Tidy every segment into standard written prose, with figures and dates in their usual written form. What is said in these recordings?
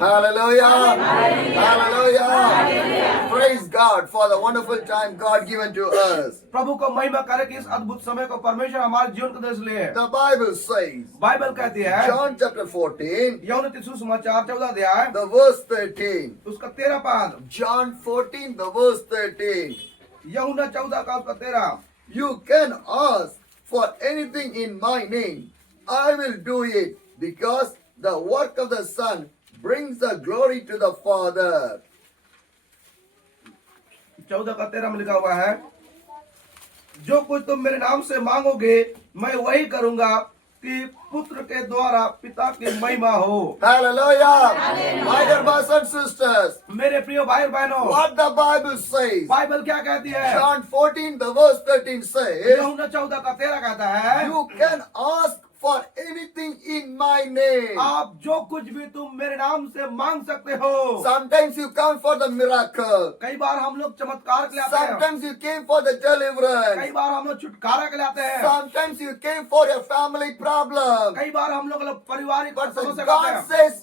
Hallelujah. Hallelujah. Praise God for the wonderful time God given to us. प्रभु को महिमा करे कि इस अद्भुत समय को परमेश्वर हमारे जीवन को दे लिए। The Bible says, बाइबल कहती है John chapter 14, यूहन्ना सुसमाचार 14 अध्याय the verse 13. उसका 13 पद, John 14, the verse 13. यूहन्ना 14 का उसका 13। You can ask for anything in my name. I will do it because the work of the Son brings the glory to the Father. 14 का 13 में लिखा हुआ है, जो कुछ तुम मेरे नाम से मांगोगे मैं वही करूंगा कि पुत्र के द्वारा पिता की महिमा हो। Hallelujah. My dear brothers and sisters, मेरे प्रिय भाई बहनों, what the Bible says, Bible क्या कहती है? John 14, the verse 13 says, यूहन्ना 14 का 13 कहता है, you can ask for anything in my name. आप जो कुछ भी तुम मेरे नाम से मांग सकते हो। Sometimes you come for the miracle. कई बार हम लोग चमत्कार के लिए आते हैं, Sometimes you came for the deliverance. कई बार हम लोग छुटकारा के लिए आते हैं, Sometimes you came for your family problem. कई बार हम लोग पारिवारिक But समस्या God के लिए आते हैं। says,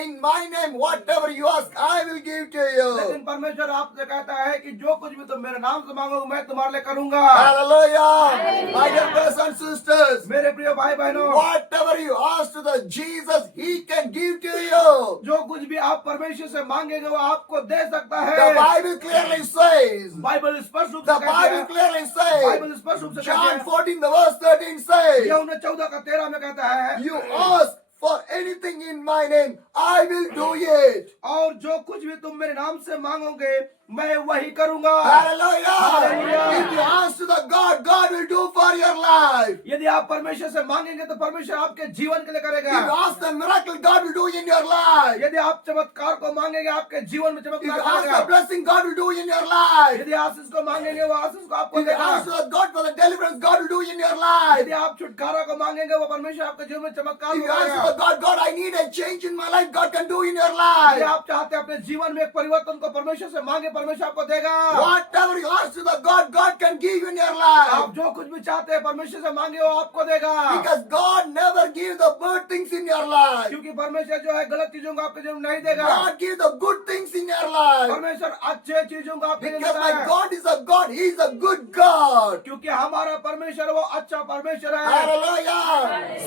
in my name, whatever you ask, I will give to you. लेकिन परमेश्वर आपसे कहता है कि जो कुछ भी तुम मेरे नाम से मांगोगे मैं तुम्हारे लिए करूंगा। Hallelujah. My dear brothers and sisters, मेरे प्रिय भाई बहनों, whatever you ask to the Jesus, He can give to you. जो कुछ भी आप परमेश्वर से मांगेंगे वो आपको दे सकता The है। Bible clearly says, बाइबल स्पष्ट रूप से the कहती Bible है, clearly says, बाइबल स्पष्ट रूप से कहती John है, 14, the verse 13 says, यूहन्ना 14 का 13 में कहता है, you ask for anything in my name, I will do it. और जो कुछ भी तुम मेरे नाम से मांगोगे मैं वही करूंगा। Hallelujah. Hallelujah. If you ask to the God, God will do for your life. यदि आप परमेश्वर से मांगेंगे तो परमेश्वर आपके जीवन के लिए If करेगा। you ask the miracle, God will do in your life. यदि आप चमत्कार को मांगेंगे आपके जीवन में If चमत्कार you ask the करेगा। blessing, God will do in your life. यदि आशीष को मांगेंगे वो आशीष को आपको If you देगा। ask the God for the deliverance, God will do in your life. यदि आप छुटकारा को मांगेंगे वो परमेश्वर आपके जीवन में चमत्कार If you ask करेगा। the God, I need a change in my life, God can do in your यदि life. आप चाहते हैं अपने जीवन में एक परिवर्तन को परमेश्वर से मांगे परमेश्वर आपको देगा। Whatever you ask to the God, God can give in your life. आप जो कुछ भी चाहते हैं परमेश्वर से मांगे वो आपको देगा। Because God never gives the bad things in your life. क्योंकि परमेश्वर जो है गलत चीजों को आपके जीवन में नहीं देगा। God gives the good things in your life. परमेश्वर अच्छे चीजों को आपके जीवन Because में my देता है। God is a God, He is a good God. क्योंकि हमारा परमेश्वर वो अच्छा परमेश्वर है। Hallelujah.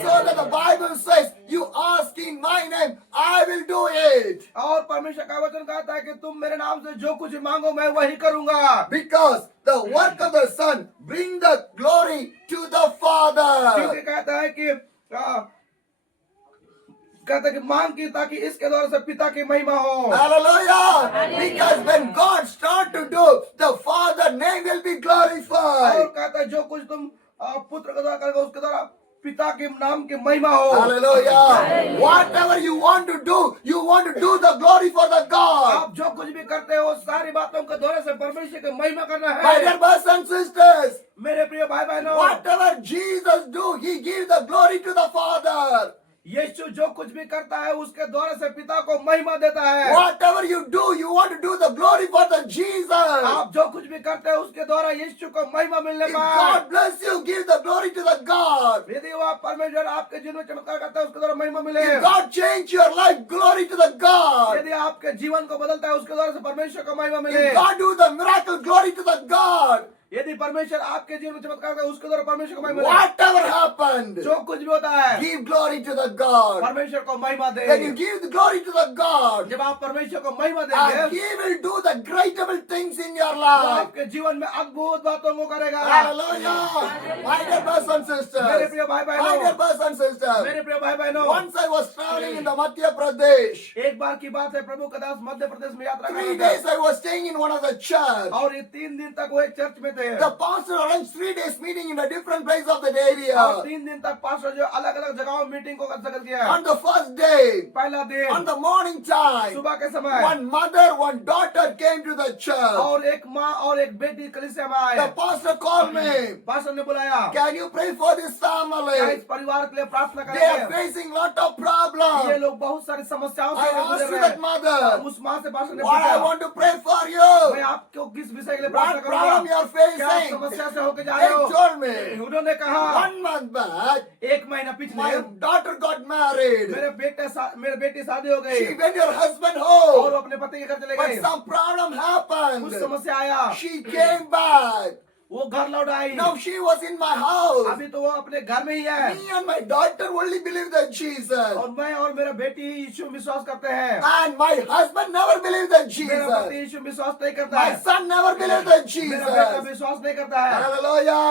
So that the Bible says, you ask in my name, I will do it. और परमेश्वर का वचन कहता है कि तुम मेरे नाम से जो कुछ मांगो मैं वही करूंगा। Because the work of the Son bring the glory to the Father. क्योंकि कहता है कि मांग की ताकि इसके द्वारा से पिता की महिमा हो। Hallelujah. Because when God start to do, the Father name will be और glorified. कहता है जो कुछ तुम पुत्र के द्वारा करोगे उसके द्वारा पिता के नाम की महिमा हो। Hallelujah. Whatever you want to do the glory for the God. आप जो कुछ भी करते हो सारी बातों के द्वारा से परमेश्वर की महिमा करना My है। dear brothers and sisters, मेरे प्रिय भाई बहनों, whatever Jesus do, He gives the glory to the Father. यीशु जो कुछ भी करता है उसके द्वारा से पिता को महिमा देता है। Whatever you do, you want to do the glory for the Jesus. आप जो कुछ भी करते हैं उसके द्वारा यीशु को महिमा मिलने If पाए। God bless you, give the glory to the God. यदि वो परमेश्वर आपके जीवन में चमत्कार करता है उसके द्वारा महिमा मिले। If God change your life, glory to the God. यदि आपके जीवन को बदलता है उसके द्वारा से परमेश्वर को महिमा मिले। If God do the miracle, glory to the God. यदि परमेश्वर आपके जीवन में चमत्कार करता है उसके द्वारा परमेश्वर को महिमा मिले। Whatever happened, जो कुछ भी होता है give glory to the God. परमेश्वर को महिमा दे। When you give the glory to the God, जब आप परमेश्वर को महिमा and देंगे He will do the greatable things in your तो life. आपके जीवन में अद्भुत बातों को करेगा। Hallelujah. My dear brothers and मेरे sisters, प्रिय भाई my dear बहनों, brothers and sisters, मेरे प्रिय भाई बहनों, once I was traveling in the Madhya Pradesh. एक बार की बात है प्रभु का दास मध्य प्रदेश में यात्रा कर 3 रहे days I was staying in one of the church. थे और ये 3 दिन तक वो एक चर्च में थे The pastor arranged 3 days meeting in a different place of that और area. 3 दिन तक पास्टर जो अलग अलग जगहों में मीटिंग को कर किया। On the first day, पहला on दिन the morning time, सुबह के समय one mother, one daughter came to the church. और एक माँ और एक बेटी कलीसिया में आए। The pastor called me. Pastor ने बुलाया, Can you pray for this क्या family? इस परिवार के लिए प्रार्थना They are करेंगे? facing lot of ये problems. लोग बहुत सारी समस्याओं I से asked गुजर to रहे that हैं। mother, उस माँ से पास्टर ने why I पूछा, want to pray for मैं you. आपको किस विषय के लिए प्रार्थना What problem करूंगा? you are क्या saying? समस्या से होके जा They रहे हो? told me उन्होंने कहा 1 month back, 1 महीना पिछले my daughter got married. मेरे बेटी शादी हो गई She went to her husband और home, वो अपने पति के घर चले but गए। some problem कुछ happened. समस्या आया, She came back. वो घर लौट आई। Now she was in my house. अभी तो वो अपने घर में ही है Me and my daughter only believe that Jesus. और मैं और मेरा बेटी यीशु में विश्वास करते हैं। And my husband never believed that मेरा पति Jesus. यीशु में विश्वास नहीं करता My है। son never believed that मेरा बेटा Jesus. विश्वास नहीं करता है। Hallelujah.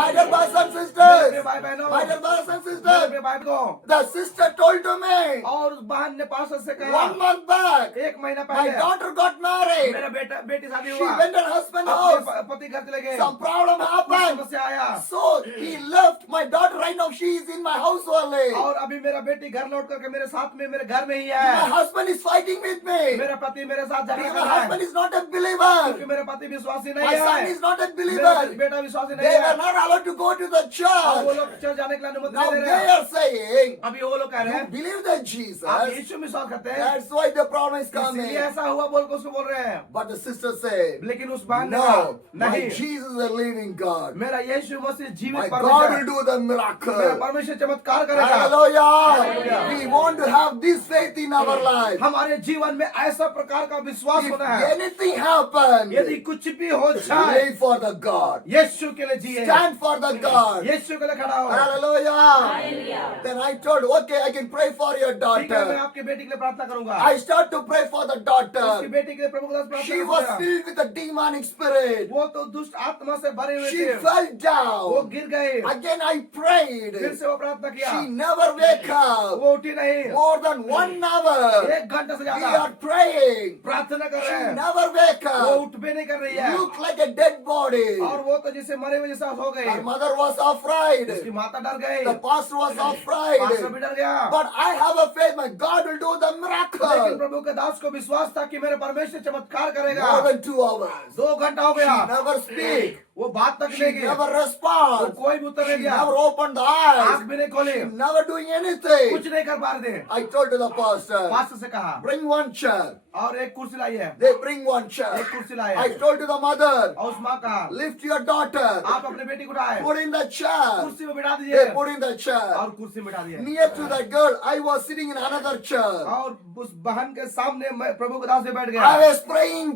My dear brothers and मेरे sisters. भाई बहनों, My dear brothers and मेरे sisters. भाई को The sister told to me और उस बहन ने पास्टर से कहा 1 month back, 1 महीना my पहले daughter got married. मेरा बेटी शादी She हुआ, went to her husband's अपने house. पति घर चले गए, Some problem कुछ happened. समस्या आया So he left. My daughter right now, she is in my house only. और अभी मेरा बेटी घर लौट करके मेरे साथ में मेरे घर में ही My है। husband is fighting with me. मेरा पति मेरे साथ झगड़ा Because कर my रहा है husband is not a क्योंकि believer. मेरा पति विश्वासी नहीं My son है, is not a मेरा believer. बेटा विश्वासी They नहीं were है not allowed to go to the और वो church. लोग चर्च जाने के लिए अनुमति Now नहीं दे they रहे हैं। are saying, अभी वो लोग कह रहे you हैं believe that आप Jesus. यीशु में विश्वास करते हैं, That's why the problem is इसीलिए coming. ऐसा हुआ बोल के उसको बोल रहे हैं। But the sister said, लेकिन उस बहन ने कहा no, my नहीं, Jesus is a living God. मेरा यीशु मसीह My जीवित God परमेश्वर will do the मेरा miracle. परमेश्वर चमत्कार करेगा। Hallelujah. We want to have this faith in our life. हमारे जीवन में ऐसा प्रकार का विश्वास If होना है, anything happens, यदि कुछ भी हो जाए live for the God. यीशु के लिए जिए, Stand for the God. यीशु के लिए खड़ा हो। Hallelujah. Then I told, okay, I can pray for your ठीक है, मैं daughter. आपके बेटी के लिए प्रार्थना करूंगा। I start to pray for the उसकी daughter. बेटी के लिए प्रभु के साथ She प्रार्थना was करूंगा। filled with a demonic spirit. वो तो दुष्ट आत्मा से भरे हुए She थे, fell वो down. गिर गए। Again I prayed. फिर से वो प्रार्थना किया, She never wake up. वो उठी नहीं। More than 1 hour. 1 घंटे से We ज्यादा are praying. प्रार्थना कर She रहे हैं, never wake वो up. उठ भी नहीं कर रही है Look like a dead body. और वो तो जैसे मरे हुए जैसा हो गई। Her mother was afraid. उसकी माता डर गई, The pastor was pastor afraid. भी डर गया। But I have a faith my God will do the लेकिन miracle. प्रभु के दास को विश्वास था कि मेरे परमेश्वर चमत्कार करेगा। More than 2 hours. 2 घंटा हो She गया, never speak. वो बात तक She नहीं की, never वो responds. कोई भी उत्तर She नहीं दिया, never opened the आंख eyes. भी नहीं खोली, She never doing anything. कुछ नहीं कर पा रहे थे। I told to the pastor, pastor से कहा bring 1 chair. और एक कुर्सी लाई है, They bring 1 chair. एक कुर्सी लाई I है told to the mother, और उस माँ कहा lift your daughter. आप अपने बेटी को उठाए, Put in the chair. कुर्सी में बिठा They दीजिए put in the chair. और कुर्सी में बिठा दिए। Near to the girl, I was sitting in another chair. और उस बहन के सामने मैं प्रभु के दास से बैठ I गया was praying.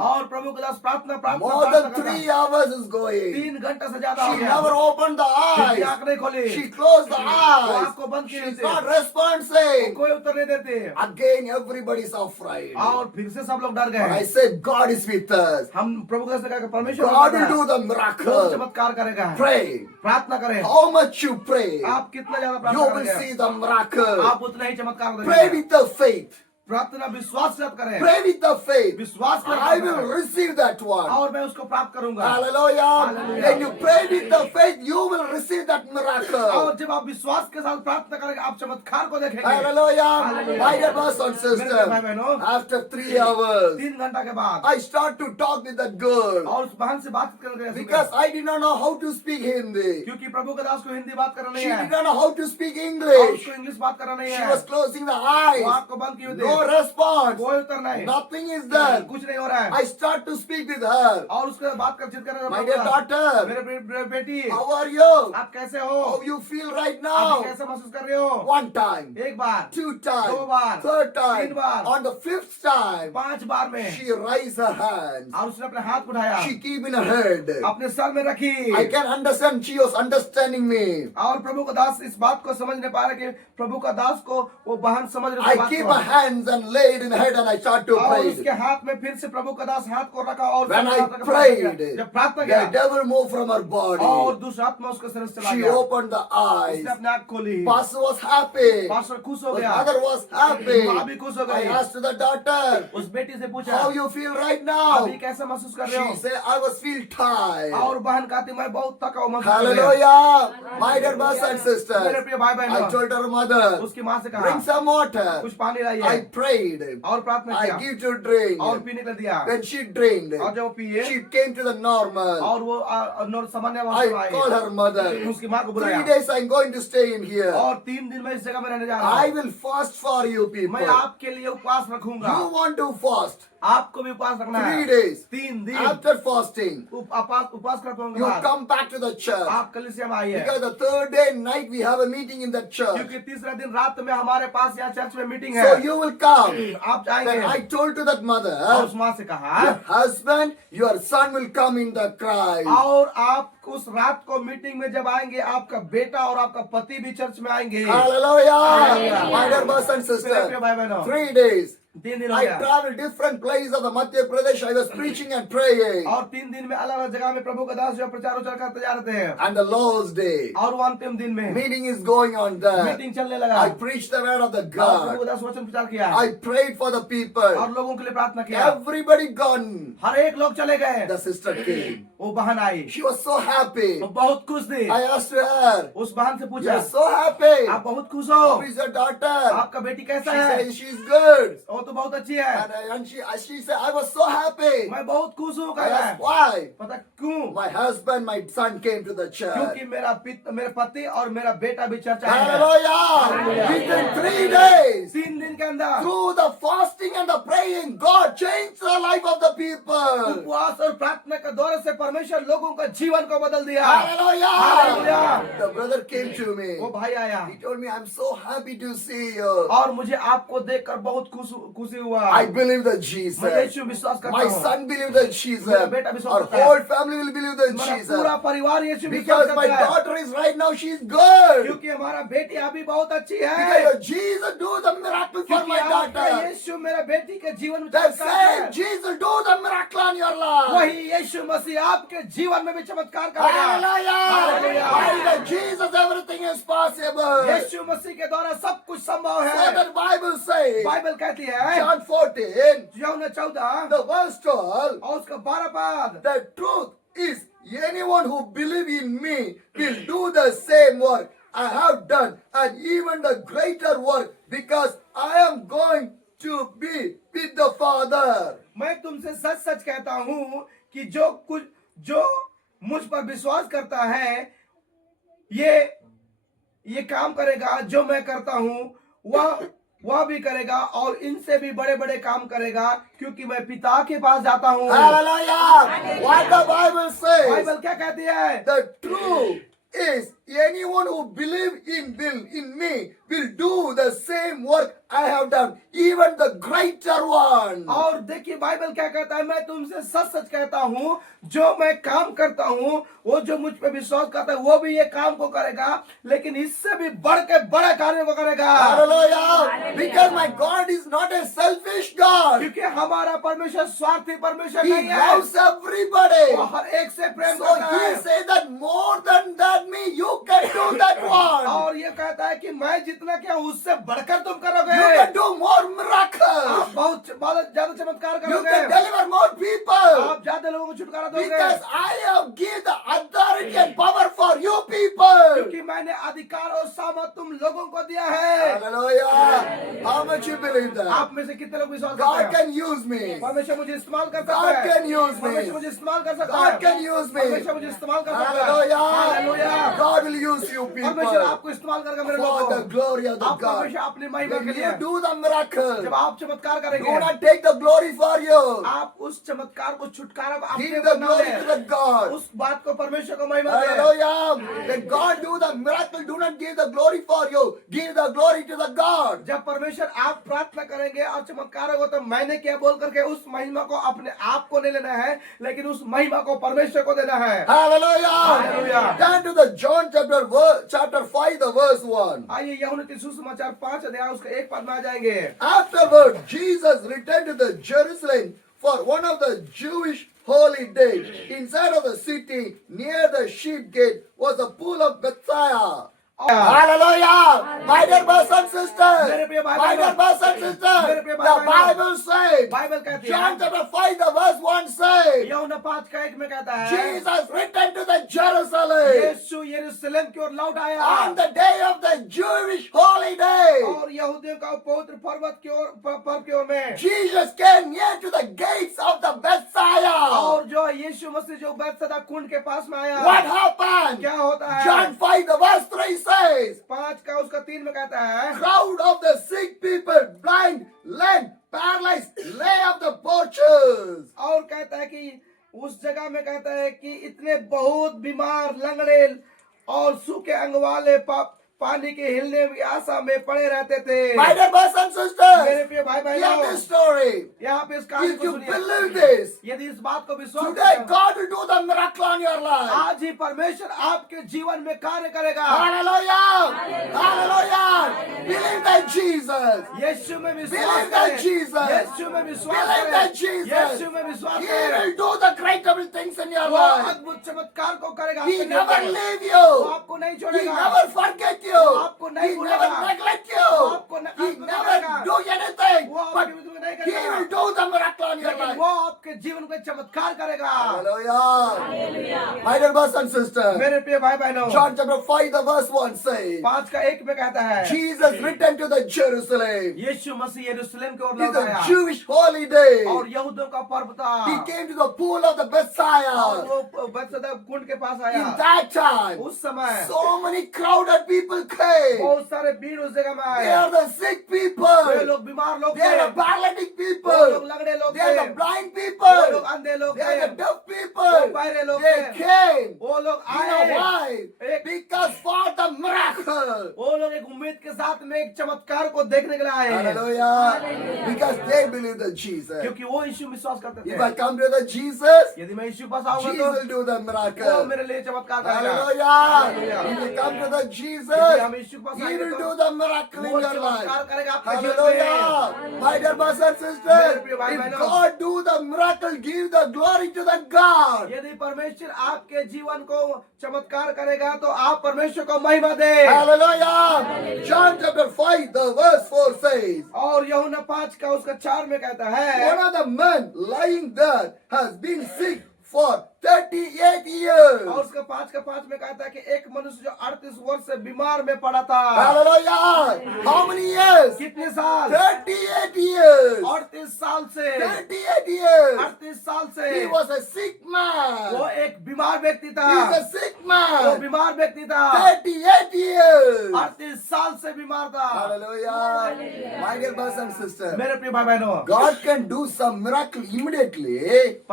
और प्रभु के दास प्रार्थना More than 3 hours is going. 3 घंटे से ज्यादा हो She गया, never opened the फिर भी eyes. आंख नहीं खोली, She closed the वो eyes. आंख को बंद किए She's थे, not responding. कोई उत्तर नहीं देते Again, everybody's afraid. और फिर से सब लोग डर But I गए। said, God is with us. हम प्रभु के दास से कहा कि परमेश्वर God हमारा will do the वो miracle. चमत्कार करेगा। Pray. प्रार्थना करें, How much you pray, आप कितना ज्यादा you प्रार्थना will करेंगे see the miracle. आप उतना ही चमत्कार Pray करेंगे। with the faith. प्रार्थना विश्वास से आप करें, Pray with the faith. विश्वास से I आप will करें receive that one. और मैं उसको प्राप्त करूंगा। Hallelujah. Hallelujah. When you pray with the faith, you will receive that miracle. और जब आप विश्वास के साथ प्रार्थना करेंगे आप चमत्कार को देखेंगे। Hallelujah. Hallelujah. My dear brothers and मेरे भाई sisters, बहनों, after 3 hours, 3 घंटा के बाद I start to talk with that girl और उस बहन से बात करने because I did not know how to speak Hindi. क्योंकि प्रभु के दास को हिंदी बात करना She नहीं did है not know how to speak और English. उसको इंग्लिश बात करना नहीं She है, was closing the वो eyes. आँख को बंद किए हुए No थे, response. कोई उत्तर नहीं, Nothing is done. कुछ नहीं हो रहा है I start to speak with her. और उसके बात कर चित कर My dear daughter, मेरे बेटी how are you? आप कैसे हो, How you feel right आप now? कैसे महसूस कर रहे हो। 1 time, एक बार, 2 times, 2 बार, 3rd time. 3 bar, On the 5th time, 5 बार में she raised her hands. और उसने अपने हाथ उठाया, She keep in her head. अपने सर में रखी I can understand she was understanding me. और प्रभु का दास इस बात को समझ नहीं पा रहा कि प्रभु का दास को वो बहन समझ रही I बात keep को। my hands and laid in her head and I start to और pray. उसके हाथ में फिर से प्रभु का दास हाथ को रखा और When I हाथ रखा, prayed, जब प्रार्थना the किया devil moved from her और body. दूसरा आत्मा उसके शरीर से चला She गया, opened the eyes. उसने अपने आँख खोली, Pastor was happy. पास्टर खुश हो The गया, mother was happy. माँ भी खुश हो I गई। asked the daughter, उस बेटी से पूछा how you feel right now? अभी कैसे महसूस कर रहे She हो, said, I was feel tired. और बहन कहती मैं बहुत थका हुआ महसूस कर रही हूँ। Hallelujah. My dear brothers and मेरे sisters, प्रिय भाई I बहनों, told her mother, उसकी माँ से कहा bring some water. कुछ पानी I लाइए prayed. और प्रार्थना I किया give to drink. और पीने को दिया When she drank, और जब वो पिए she came to the normal. और वो सामान्य I अवस्था में called आई, her mother. उसकी माँ को 3 बुलाया days I'm going to stay in here. और 3 दिन मैं इस जगह में रहने जा रहा I हूँ, will fast for you people. मैं आपके लिए उपवास रखूंगा। You want to fast. आपको भी उपवास रखना 3 है। days 3 दिन after fasting. उपवास करते होंगे You बाद come back to the church. आप कलीसिया में आइए, Because the third day night we have a meeting in the church. क्योंकि तीसरा दिन रात में हमारे पास यहाँ चर्च में मीटिंग So है। you will come. आप Then जाएंगे। I told to that और mother, उस माँ से कहा your husband, your son will come in the Christ. और आप उस रात को मीटिंग में जब आएंगे, आपका बेटा और आपका पति भी चर्च में आएंगे। Hallelujah. Hallelujah. My dear brothers and मेरे प्रिय sisters, भाई बहनों, 3 days. 3 दिन हो I गया traveled different places of the Madhya Pradesh. I was preaching and praying. और 3 दिन में अलग अलग जगह में प्रभु का दास जो प्रचार उचार करते जा रहे हैं। And the last day, और वो अंतिम दिन में meeting is going on there. Meeting चलने लगा। I preached the word of the और प्रभु God. का दास वचन प्रचार किया I prayed for the और people. लोगों के लिए प्रार्थना किया। Everybody gone. हर एक लोग चले गए। The sister came. वो बहन आई, She was so happy. वो बहुत खुश थी। I asked her, उस बहन से पूछा, you're so happy. आप बहुत खुश हो, How is your daughter? आपका बेटी She कैसा है? said, she's good. वो तो बहुत अच्छी है। And she said, I was so happy. मैं बहुत खुश हूँ। I कहता asked, है, why? पता क्यों? My husband, my son came to the church. क्योंकि मेरे पति और मेरा बेटा भी चर्च आए हैं। Hallelujah. Within 3 days, 3 दिन के अंदर through the fasting and the praying, God changed the life of the people. उपवास और प्रार्थना के दौरे से परमेश्वर लोगों का जीवन को बदल दिया। Hallelujah. Hallelujah. The brother came to me. वो भाई आया He told me, I'm so happy to see you. और मुझे आपको देखकर बहुत खुशी हुआ। I believe that मैं Jesus. यीशु विश्वास करता My हूँ। son believes that Jesus. मेरा बेटा विश्वास Our करता है। whole family will believe that मेरा Jesus. पूरा परिवार यीशु विश्वास Because my करता है। daughter is right now, she's good. क्योंकि हमारा बेटी अभी बहुत अच्छी है। Because Jesus do the miracle for क्योंकि my आपका daughter. यीशु मेरा बेटी के जीवन में The चमत्कार same है। Jesus do the miracle on your life. वही यीशु मसीह आपके जीवन में भी चमत्कार करेगा। Hallelujah. Hallelujah. By the Jesus everything is possible. यीशु मसीह के द्वारा सब कुछ संभव So है। the Bible says, बाइबल कहती है John 14, यूहन्ना 14 the verse 12, और उसका 12 पद, the truth is anyone who believe in me will do the same work I have done and even the greater work because I am going to be with the Father. मैं तुमसे सच सच कहता हूँ कि जो मुझ पर विश्वास करता है ये काम करेगा जो मैं करता हूँ, वह भी करेगा और इनसे भी बड़े बड़े काम करेगा क्योंकि मैं पिता के पास जाता हूँ। Hallelujah. What the Bible says, Bible क्या कहती है? the truth is anyone who believe in me will do the same work I have done, even the greater one. और देखिए बाइबल क्या कहता है, मैं तुमसे सच सच कहता हूँ जो मैं काम करता हूँ वो जो मुझ पे विश्वास करता है वो भी ये काम को करेगा, लेकिन इससे भी बढ़ के बड़े कार्यों को करेगा। Hallelujah. Because my God is not a selfish God. क्योंकि हमारा परमेश्वर स्वार्थी परमेश्वर He नहीं है, loves everybody. वो हर एक से प्रेम So करता he है। says that more than me, you can do that one. और ये कहता है कि मैं जितना क्या उससे बढ़कर तुम You करोगे, can do more आप miracles. बहुत ज्यादा चमत्कार You करोगे, can deliver more people. आप ज्यादा लोगों को छुटकारा दोगे, Because I have given the authority and power for you people. क्योंकि मैंने अधिकार और सामर्थ तुम लोगों को दिया है। Hallelujah. How much you believe that? आप में से कितने लोग विश्वास God करते हैं? can use me. परमेश्वर मुझे इस्तेमाल कर सकता God है, can use me. परमेश्वर मुझे इस्तेमाल कर सकता God है, can use me. परमेश्वर मुझे इस्तेमाल कर सकता है। Hallelujah. Hallelujah. God will use you परमेश्वर people आपको इस्तेमाल करके मेरे for the लोगों, glory of the आप God. परमेश्वर अपनी महिमा When के लिए you do the miracle, जब आप चमत्कार do करेंगे, not take the glory for you. आप उस चमत्कार को छुटकारा अपने Give को the ना glory लें, to the God. उस बात को परमेश्वर को महिमा दें। Hallelujah. When God do the miracle, do not give the glory for you. Give the glory to the God. जब परमेश्वर आप प्रार्थना करेंगे और चमत्कार होगा तो मैंने क्या बोल करके उस महिमा को अपने आप को नहीं लेना है, लेकिन उस महिमा को परमेश्वर को देना है। Hallelujah. Hallelujah. Turn to the John chapter 5, the verse 1. आइए यूहन्ना के सुसमाचार 5 अध्याय उसका 1 पद में आ जाएंगे। Afterward, Jesus returned to the Jerusalem for one of the Jewish holy days. Inside of the city, near the sheep gate, was a pool of Bethsaida. Hallelujah! My dear brothers and sisters, मेरे प्रिय भाई my dear बहनों, brothers and मेरे sisters, प्रिय the भाई बहनों, Bible says, Bible कहती John है, chapter 5, the verse 1 says, यूहन्ना 5 का 1 में कहता है, Jesus returned to the Jerusalem यीशु यरूशलेम की ओर लौट आया on the day of the Jewish holy day. और यहूदियों का पवित्र पर्वत की ओर पर्व की ओर में, Jesus came near to the gates of the Bethsaida. और जो यीशु मसीह जो बैतसैदा कुंड के पास में आया, What happened? क्या होता है? John 5, the verse 3 says, 5 का उसका 3 में कहता है, crowd of the sick people, blind, lame, paralyzed, lay of the porch में कहता है कि इतने बहुत बीमार, लंगड़े और सूखे अंग वाले पानी के हिलने की आशा में पड़े रहते थे। My dear brothers and मेरे sisters, प्रिय भाई hear बहनों, this story. यहाँ पे इस कहानी If को you सुनिए। believe this, यदि इस बात को विश्वास today करें, God will do the miracle on your life. आज ही परमेश्वर आपके जीवन में कार्य करेगा। Hallelujah! Hallelujah! Believe that Jesus. यीशु में विश्वास Believe that करें। Jesus. यीशु में विश्वास Believe that करें। Jesus. यीशु में विश्वास He करें। will do the great double things in your वो life. अद्भुत चमत्कार को करेगा। He आपके never जीवन में। leave वो you. आपको नहीं He छोड़ेगा। never forget you. वो आपको नहीं He भूलेगा। never neglect वो you. आपको न- He आपको never करेगा। do anything. वो But आपके विरुद्ध में नहीं He करेगा। will do the miracle on your लेकिन life. वो आपके जीवन को एक चमत्कार करेगा। Hallelujah. My dear brothers and sisters, मेरे प्रिय भाई बहनों, John chapter 5, the verse 1 says, 5:1 में कहता है, Jesus returned to the Jerusalem. यीशु मसीह यरूशलेम की ओर It's लौट a आया Jewish holiday. और यहूदियों का पर्व था। He came to the pool of the और Bethsaida. वो बेतसदा कुंड के पास In आया। that time, उस समय so many crowded people came. बहुत सारे भीड़ उस जगह में They आए। are the sick वे people. लोग बीमार लोग They are थे। the paralytic वो लोग people. लंगड़े लोग They are थे। the blind वो लोग people. अंधे लोग They थे। are the deaf वो people. बहरे लोग They थे। came. वो लोग You know आए। why? एक- Because for the miracle. वो लोग एक उम्मीद के साथ में एक चमत्कार को देखने के लिए आए। Hallelujah. Because they believe that Jesus. क्योंकि वो यीशु में विश्वास करते If I थे। come to the Jesus, यदि मैं यीशु के पास आऊंगा Jesus तो will do the वो miracle. मेरे लिए चमत्कार करेगा। Hallelujah. If you come to the Jesus, यदि हम यीशु के पास He आएंगे will तो do the miracle in वो your चमत्कार life. करेगा आपके जीवन में। Hallelujah. My dear brothers and sisters, मेरे प्रिय भाई if बहनों, God do the miracle, give the glory to the God. यदि परमेश्वर आपके जीवन को चमत्कार करेगा तो आप परमेश्वर को महिमा दे। Hallelujah. John chapter 5, the verse 4 says, और यूहन्ना 5 का उसका 4 में कहता है, one of the men lying there has been sick for 38 years. और उसका 5 का 5 में कहता है कि एक मनुष्य जो 38 वर्ष से बीमार में पड़ा था। Hallelujah. How many years? कितने साल? 38 years. 38 साल से। 38 years. 38 साल से He was a sick वो man. एक बीमार व्यक्ति था। He is a sick वो man. बीमार व्यक्ति था। 38 years. 38 साल से बीमार था। Hallelujah. My dear brothers and sisters, मेरे प्रिय भाई बहनों, God can do some miracle immediately.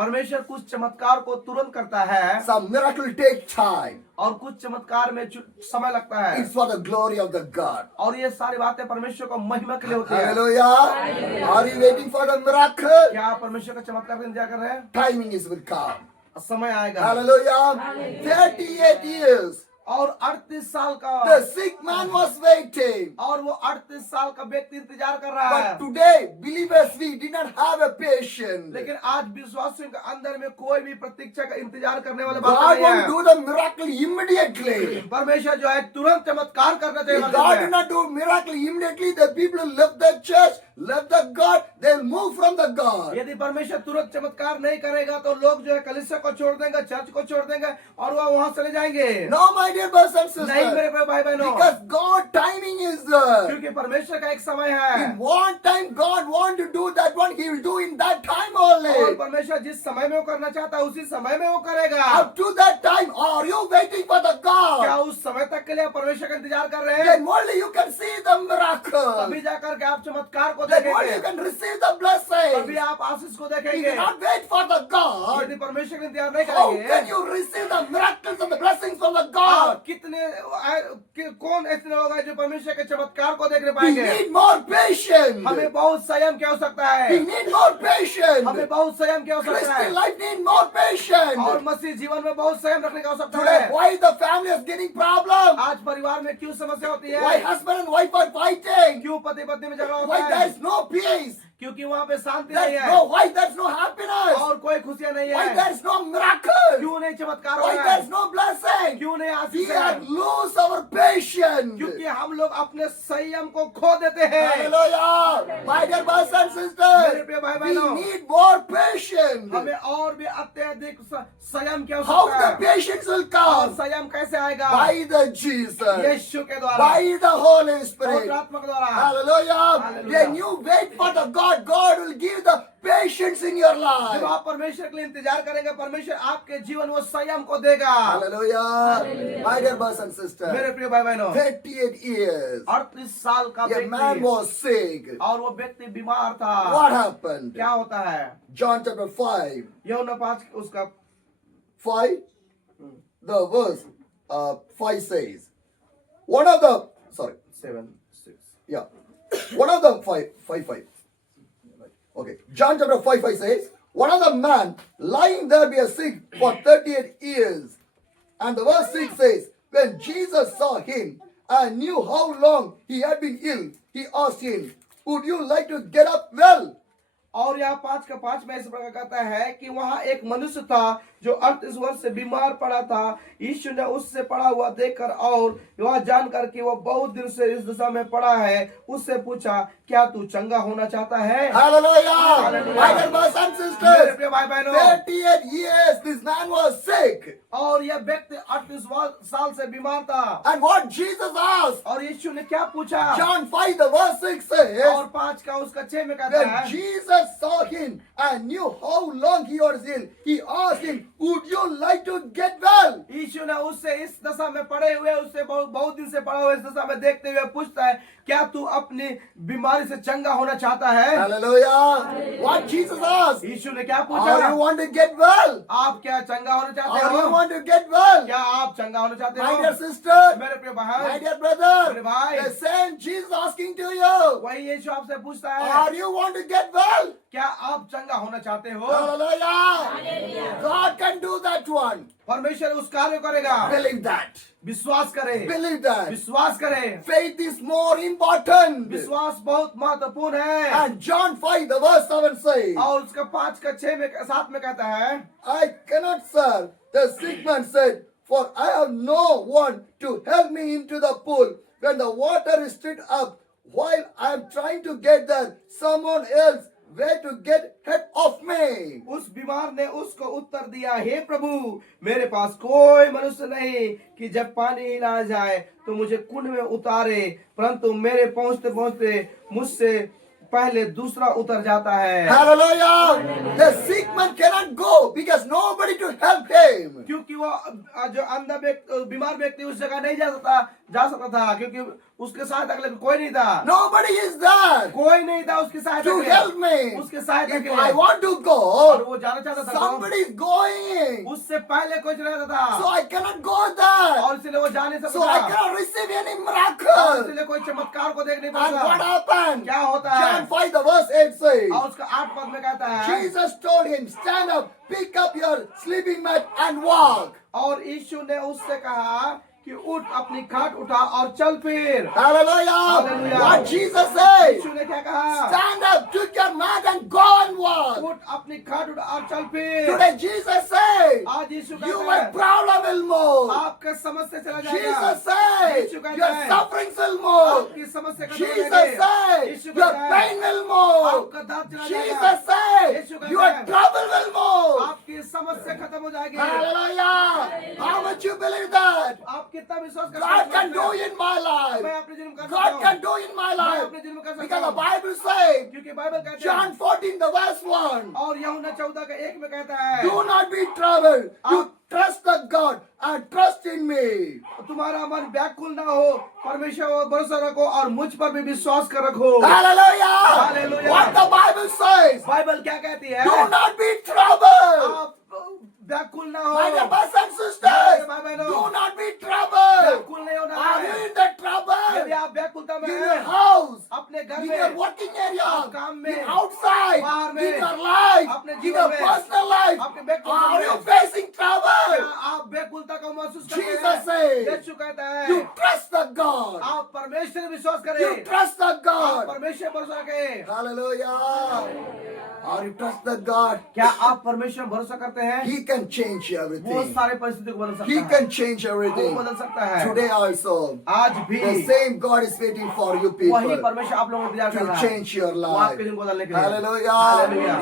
परमेश्वर कुछ चमत्कार को तुरंत करता है Some miracle take time. और कुछ चमत्कार में समय लगता है। It's for the glory of the God. और ये सारी बातें परमेश्वर को महिमा के लिए होती है। Hallelujah. Are you waiting for the miracle? क्या आप परमेश्वर का चमत्कार का इंतजार कर रहे हैं? Timing is will come. समय आएगा। Hallelujah. 38 years. और 38 साल का The sick man was waiting. और वो 38 साल का व्यक्ति इंतजार कर रहा है। But today, believers, we did not have a patient. लेकिन आज विश्वासियों के अंदर में कोई भी प्रतीक्षा का इंतजार करने वाले God बात नहीं won't है। do the miracle immediately. परमेश्वर जो है तुरंत चमत्कार करना चाहिए If मसीह God में। did not do miracle immediately, the people who left the church, left the God, they'll move from the God. यदि परमेश्वर तुरंत चमत्कार नहीं करेगा तो लोग जो है कलीसिया को छोड़ देंगे, चर्च को छोड़ देंगे और वह वहां चले जाएंगे। No, my dear brothers and नहीं मेरे sisters. भाई बहनों, Because God timing is there. क्योंकि परमेश्वर का एक समय है In one time, God want to do that one, He will do in that time और only. परमेश्वर जिस समय में वो करना चाहता है उसी समय में वो करेगा। Up to that time, are you waiting for the क्या God? उस समय तक के लिए आप परमेश्वर का इंतजार कर रहे हैं? Then only you can see the miracle. तभी जाकर के आप चमत्कार को Then only देखेंगे, you can receive the तभी blessing. आप आशीष को If देखेंगे। you not wait for the God, यदि परमेश्वर का इंतजार नहीं how can करेंगे, you receive the miracles and the blessings from the आप God? कौन ऐसे लोग हैं जो परमेश्वर के चमत्कार को देखने We पाएंगे? need more patience. हमें बहुत संयम की आवश्यकता We है। need more patience. हमें बहुत संयम की आवश्यकता Christian है life need more patience. और मसीह जीवन में बहुत संयम रखने की आवश्यकता Today, है। why the family is getting problem? आज परिवार में क्यों समस्या होती Why है? husband and wife are fighting? क्यों पति पत्नी में झगड़ा होता Why there है? is no peace? क्योंकि वहाँ पे शांति नहीं There's है no why there's no happiness? और कोई खुशियाँ नहीं Why है। there's no miracle? क्यों नहीं चमत्कार हो Why रहा there's है? no blessing? क्यों नहीं We आशीष are है? lose our patience. क्योंकि हम लोग अपने संयम को खो देते हैं। Hallelujah. My dear brothers and मेरे sisters, प्रिय भाई we बहनों, need more patience. हमें और भी अत्यधिक संयम की How आवश्यकता the है। patience will और come? संयम कैसे आएगा? By the Jesus. यीशु के द्वारा, By the Holy पवित्र Spirit. आत्मा के द्वारा। Hallelujah. Hallelujah. When you wait for the God, God will give the patience in your जब life. आप परमेश्वर के लिए इंतजार करेंगे, परमेश्वर आपके जीवन वो संयम को देगा। Hallelujah. My dear brothers and sisters, मेरे प्रिय भाई बहनों, 38 years. 38 साल का A man व्यक्ति was sick. और वो व्यक्ति बीमार था। What happened? क्या होता है? John chapter 5, यूहन्ना 5 उसका 5, the verse 5 says, one of the, sorry, 7, 6. yeah, one of the 5. Okay, John chapter 5 says, one of the man lying there be sick for 38 years. And the verse 6 says, when Jesus saw him and knew how long he had been ill, he asked him, would you like to get up well? और यहाँ 5 में इस प्रकार कहता है कि वहाँ एक मनुष्य था जो 38 वर्ष से बीमार पड़ा था। यीशु ने उससे पड़ा हुआ देखकर और वह जानकर कि वह बहुत दिन से इस दशा में पड़ा है, उससे पूछा, क्या तू चंगा होना चाहता है? Hallelujah! My dear brothers and मेरे sisters, प्रिय भाई बहनों, 38 years this man was sick. और यह व्यक्ति 38 साल से बीमार था। And what Jesus asked, और यीशु ने क्या पूछा? John 5 the verse 6 says, और 5 का उसका 6 में कहता when है, Jesus saw him and knew how long he was ill, he asked him, would you like to get well? यीशु ने उससे इस दशा में पड़े हुए, उससे बहुत दिन से पड़ा हुआ इस दशा में देखते हुए पूछता है, क्या तू अपनी बीमारी से चंगा होना चाहता है? Hallelujah! What Jesus asked, यीशु ने क्या or you पूछा? want to get well? आप क्या चंगा होना चाहते Or you हो? want to get well? क्या आप चंगा होना चाहते My dear हो? sister, मेरे प्रिय my भाई, dear brother, मेरे भाई, the same Jesus asking to you, वही यीशु आपसे पूछता है, or you want to get well? क्या आप चंगा होना चाहते हो? Hallelujah! God can do that one. परमेश्वर उस कार्य करेगा। Believe that. विश्वास करें, Believe that. विश्वास करें। Faith is more important. विश्वास बहुत महत्वपूर्ण है। And John 5, the verse 7 says, और उसका 5 का 6 में 7 में कहता है, I cannot serve. The sick man said, for I have no one to help me into the pool when the water is stirred up. While I am trying to get there, someone else where to get head of me. उस बीमार ने उसको उत्तर दिया, हे प्रभु, मेरे पास कोई मनुष्य नहीं कि जब पानी हिला जाए तो मुझे कुंड में उतारे, परंतु मेरे पहुंचते पहुंचते मुझसे पहले दूसरा उतर जाता है। Hallelujah! The sick man cannot go because nobody to help him. क्योंकि वो जो अंधा व्यक्ति, बीमार व्यक्ति उस जगह नहीं जा सकता था, क्योंकि उसके सहायता के लिए कोई नहीं था। Nobody is there कोई नहीं था उसकी सहायता to के लिए, help me. उसके सहायता If के I लिए। want to और go, वो जाना चाहता था, somebody is going. उससे पहले कोई चला जाता था, So I cannot go there. और इसलिए वो जा नहीं सकता So I था, cannot receive any और miracle. इसलिए कोई चमत्कार को देख नहीं And what पाता। happened? क्या होता है? John 5 the verse 8 says, और उसका 8 पद में कहता है, Jesus told him, stand up, pick up your sleeping mat and walk. और यीशु ने उससे कहा कि उठ, अपनी खाट उठा और चल फिर। Hallelujah. Hallelujah. What Jesus said, यीशु ने क्या कहा? stand up, took your mat and go and walk. उठ, अपनी खाट उठा और चल फिर। Today Jesus said, आज यीशु कहता your है, problem will move. आपका समस्या चला जाएगा। Jesus said, यीशु कहता your है, sufferings will move. आपकी समस्या खत्म हो Jesus जाएगी। said, यीशु your कहता है, pain will move. आपका दर्द चला जाएगा। Jesus said, यीशु कहता your है, trouble will move. आपकी समस्या खत्म हो जाएगी। Hallelujah. How much you believe that? आप कितना विश्वास करते God can हैं? do in my मैं life. अपने जीवन में कर सकता God हूँ। can do in my मैं life. अपने जीवन में कर सकता Because the हूँ। Bible says, क्योंकि बाइबल कहते हैं, John 14 the verse 1, और यूहन्ना 14 का 1 में कहता है, do not be troubled. You trust the God and trust in me. तुम्हारा मन व्याकुल ना हो, परमेश्वर पर भरोसा रखो और मुझ पर भी विश्वास कर रखो। Hallelujah. Hallelujah. What the Bible says, Bible क्या कहती है? do not be troubled. आप व्याकुल ना हो। My dear brothers and sisters, भाई बहनों, do not be troubled. व्याकुल नहीं होना Are you है। in the यदि trouble? आप व्याकुलता में In हैं, your house, अपने घर in your में, working area, काम में, in outside, बाहर में, in your life, अपने in जीवन your में, personal life, आपके व्यक्तिगत are you में, facing क्या trouble? आप व्याकुलता को महसूस करते Jesus हैं? said, यीशु कहता है, you trust the God. आप परमेश्वर में विश्वास You करें, trust the आप God. परमेश्वर पर भरोसा करें। Hallelujah. Are you trust the God? क्या आप परमेश्वर पर भरोसा करते हैं? He can change वो everything. सारे परिस्थिति को बदल सकता He है, can change वो everything. बदल सकता है। Today also, आज भी the same God is waiting for you वही people परमेश्वर आप लोगों को इंतजार कर to रहा है, change your वो आपके life. दिन को बदलने के लिए। Hallelujah. Hallelujah.